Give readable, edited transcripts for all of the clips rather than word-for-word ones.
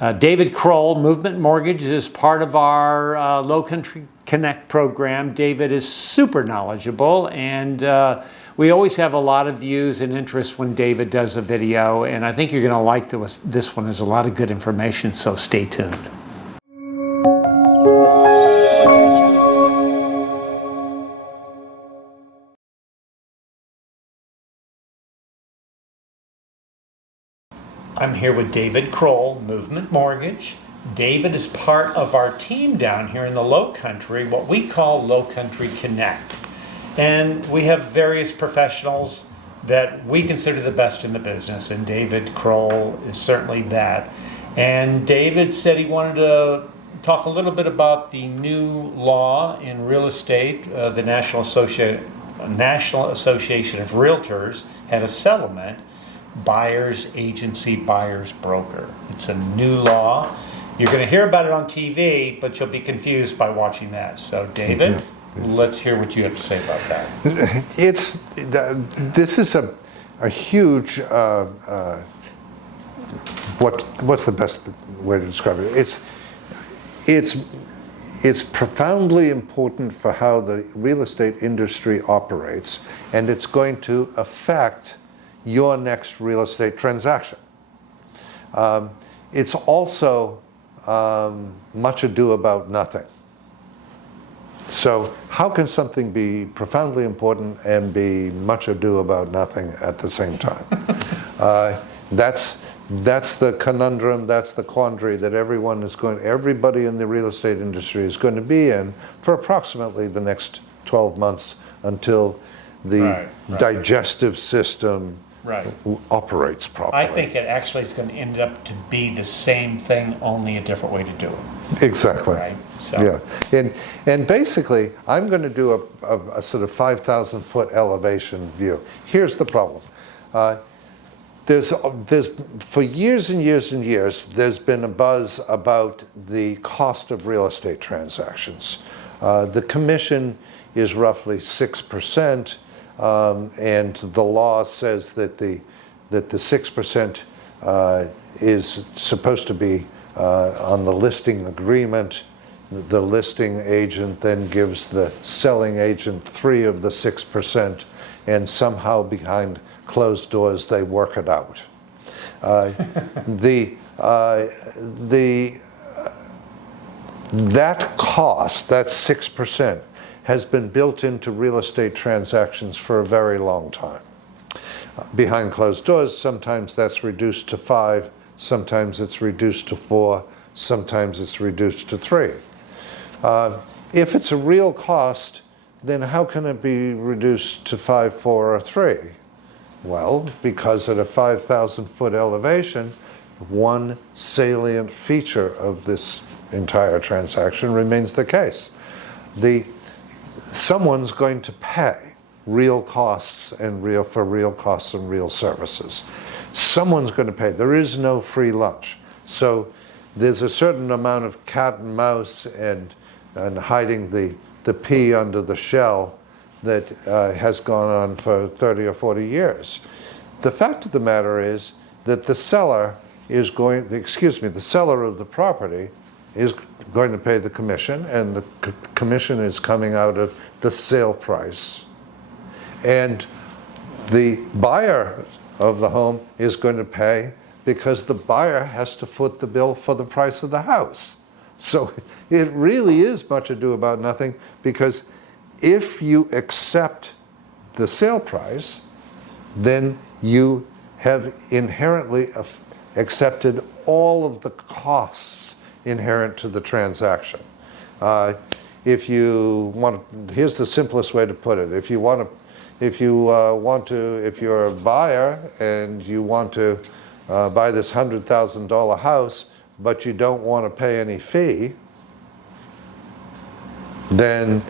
David Crowell, Movement Mortgage, is part of our Lowcountry Connect program. David is super knowledgeable, and we always have a lot of views and interest when David does a video, and I think you're going to like this one. There's a lot of good information, so stay tuned. I'm here with David Crowell, Movement Mortgage. David is part of our team down here in the Lowcountry, what we call Lowcountry Connect. And we have various professionals that we consider the best in the business, and David Crowell is certainly that. And David said he wanted to talk a little bit about the new law in real estate. The National Association of Realtors had a settlement. Buyer's agency, buyer's broker. It's a new law. You're going to hear about it on TV, but you'll be confused by watching that. So, David, let's hear what you have to say about that. This is a huge. What's the best way to describe it? It's profoundly important for how the real estate industry operates, and it's going to affect your next real estate transaction. It's also much ado about nothing. So how can something be profoundly important and be much ado about nothing at the same time? That's the conundrum, that's the quandary that everybody in the real estate industry is going to be in for approximately the next 12 months until the digestive system operates properly. I think it actually is going to end up to be the same thing, only a different way to do it. Exactly. Right? So. Yeah. And basically, I'm going to do a sort of 5,000 foot elevation view. Here's the problem. There's for years and years and years, there's been a buzz about the cost of real estate transactions. The commission is roughly 6%. And the law says that the 6% is supposed to be on the listing agreement. The listing agent then gives the selling agent 3 of the 6%, and somehow behind closed doors they work it out. That cost, that 6%, has been built into real estate transactions for a very long time. Behind closed doors, sometimes that's reduced to 5, sometimes it's reduced to 4, sometimes it's reduced to 3. If it's a real cost, then how can it be reduced to 5, 4, or 3? Well, because at a 5,000 foot elevation, one salient feature of this entire transaction remains the case. Someone's going to pay real costs and real services. Someone's going to pay. There is no free lunch. So there's a certain amount of cat and mouse and hiding the pea under the shell that has gone on for 30 or 40 years. The fact of the matter is that the seller of the property is going to pay the commission, and the commission is coming out of the sale price. And the buyer of the home is going to pay because the buyer has to foot the bill for the price of the house. So it really is much ado about nothing, because if you accept the sale price, then you have inherently accepted all of the costs inherent to the transaction. If here's the simplest way to put it. If you're a buyer and you want to buy this $100,000 house, but you don't want to pay any fee, then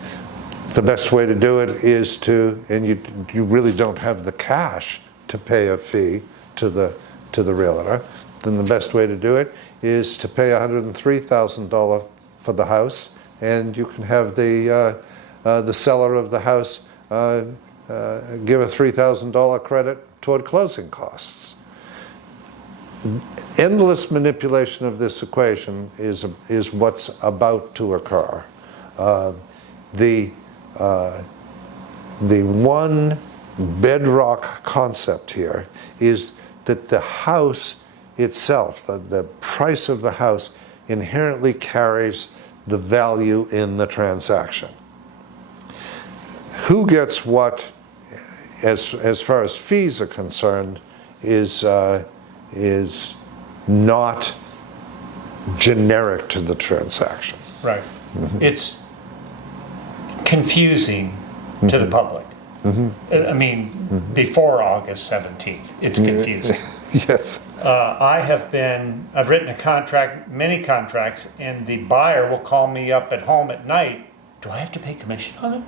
the best way to do it is and you really don't have the cash to pay a fee to the realtor, then the best way to do it is to pay $103,000 for the house, and you can have the seller of the house give a $3,000 credit toward closing costs. endless manipulation of this equation is what's about to occur. The one bedrock concept here is that the house itself, the price of the house, inherently carries the value in the transaction. Who gets what, as far as fees are concerned, is not generic to the transaction. Right. It's confusing to the public. I mean, before August 17th, it's confusing. Yes. I've written a contract, many contracts, and the buyer will call me up at home at night. Do I have to pay commission on it?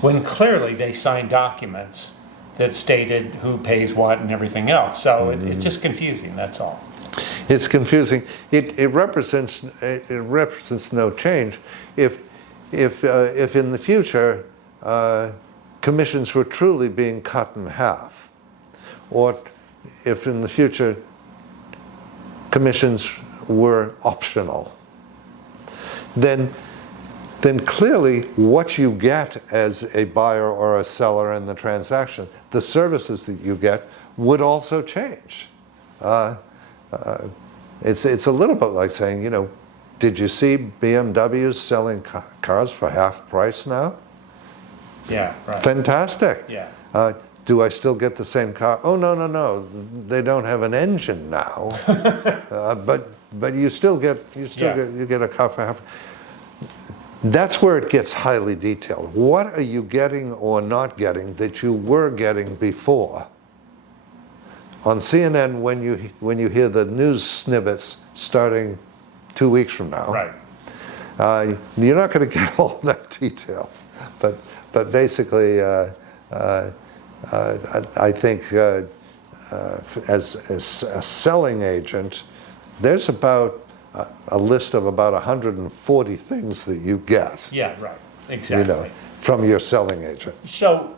When clearly they signed documents that stated who pays what and everything else. So it's just confusing, that's all. It's confusing. It represents no change. If in the future commissions were truly being cut in half, or if in the future commissions were optional, then clearly what you get as a buyer or a seller in the transaction, the services that you get, would also change. It's a little bit like saying, you know, did you see BMWs selling cars for half price now? Yeah, right. Fantastic. Yeah. Do I still get the same car? Oh, no. They don't have an engine now. But you still get a car for half. That's where it gets highly detailed. What are you getting or not getting that you were getting before? On CNN, when you hear the news snippets starting 2 weeks from now, right, you're not going to get all that detail. But basically, I think as a selling agent, there's about a list of about 140 things that you get. Yeah, right, exactly. You know, from your selling agent. So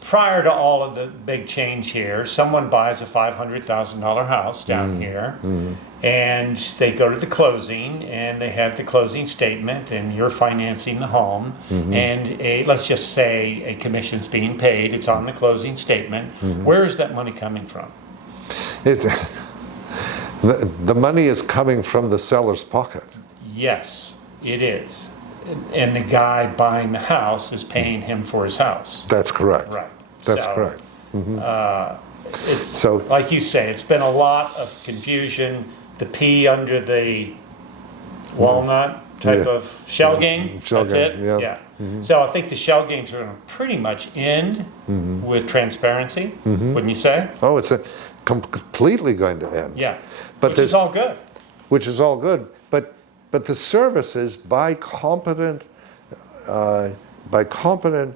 prior to all of the big change here, someone buys a $500,000 house down here, and they go to the closing, and they have the closing statement, and you're financing the home, and let's just say a commission's being paid. It's on the closing statement. Where is that money coming from? The money is coming from the seller's pocket. Yes, it is. And the guy buying the house is paying him for his house. That's correct. Right. That's So, correct. So, like you say, it's been a lot of confusion. The P under the walnut type of shell game. Shell That's game, it. yeah. So I think the shell games are going to pretty much end with transparency. Wouldn't you say? Oh, it's completely going to end. Yeah. But which is all good. Which is all good. But the services by competent realtors,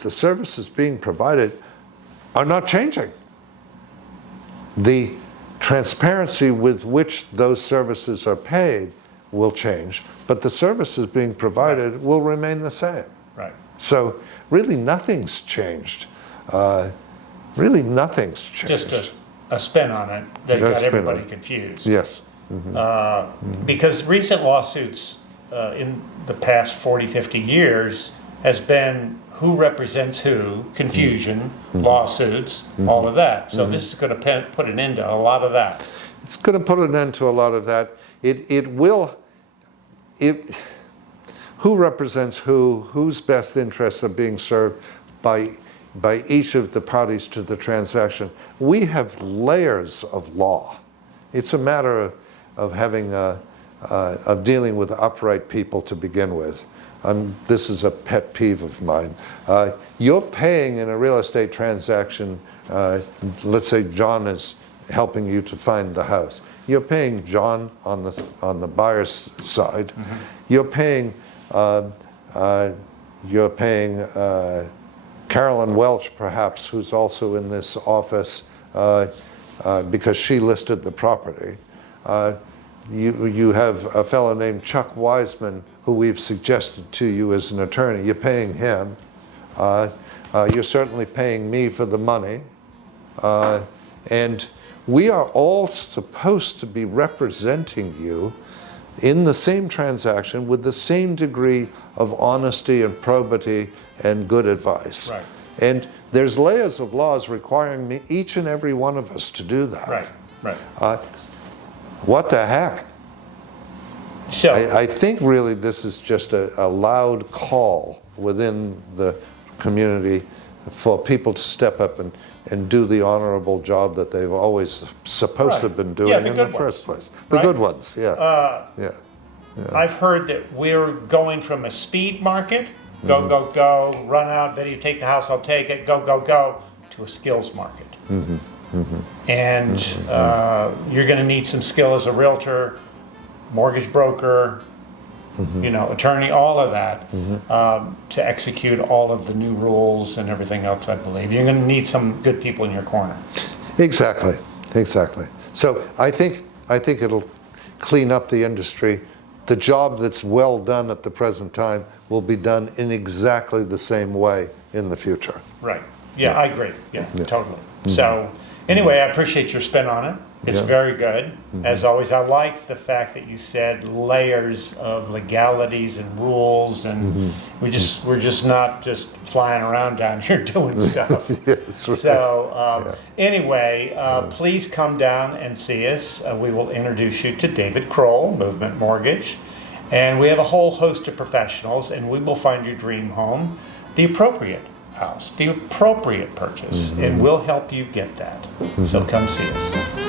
the services being provided are not changing. The transparency with which those services are paid will change, but the services being provided will remain the same. Right. So really nothing's changed. Really nothing's changed. Just a spin on it that got everybody confused. Yes. Because recent lawsuits in the past 40, 50 years has been who represents who, confusion, lawsuits, all of that. So this is going to put an end to a lot of that. It's going to put an end to a lot of that. Who represents who, whose best interests are being served by each of the parties to the transaction. We have layers of law. It's a matter of having of dealing with upright people to begin with. This is a pet peeve of mine. You're paying in a real estate transaction, let's say John is helping you to find the house. You're paying John on the buyer's side. You're paying Carolyn Welch, perhaps, who's also in this office, because she listed the property. You have a fellow named Chuck Wiseman, who we've suggested to you as an attorney. You're paying him. You're certainly paying me for the money. And we are all supposed to be representing you in the same transaction with the same degree of honesty and probity and good advice. Right. And there's layers of laws requiring me, each and every one of us, to do that. Right, right. What the heck? So, I think really this is just a loud call within the community for people to step up and do the honorable job that they've always supposed to have been doing in the first place. The good ones, yeah. I've heard that we're going from a speed market, go, go, go, run out, videotape the house, I'll take it, go, go, go, to a skills market. And you're going to need some skill as a realtor, mortgage broker, you know, attorney, all of that, to execute all of the new rules and everything else, I believe. You're going to need some good people in your corner. Exactly, exactly. So I think it'll clean up the industry. The job that's well done at the present time will be done in exactly the same way in the future. Right. Yeah, I agree. Yeah, totally. So anyway, I appreciate your spin on it. It's very good. As always, I like the fact that you said layers of legalities and rules, and we're just not just flying around down here doing stuff. That's right. So anyway, please come down and see us. We will introduce you to David Crowell, Movement Mortgage, and we have a whole host of professionals, and we will find your dream home, the appropriate house, the appropriate purchase, and we'll help you get that. So come see us.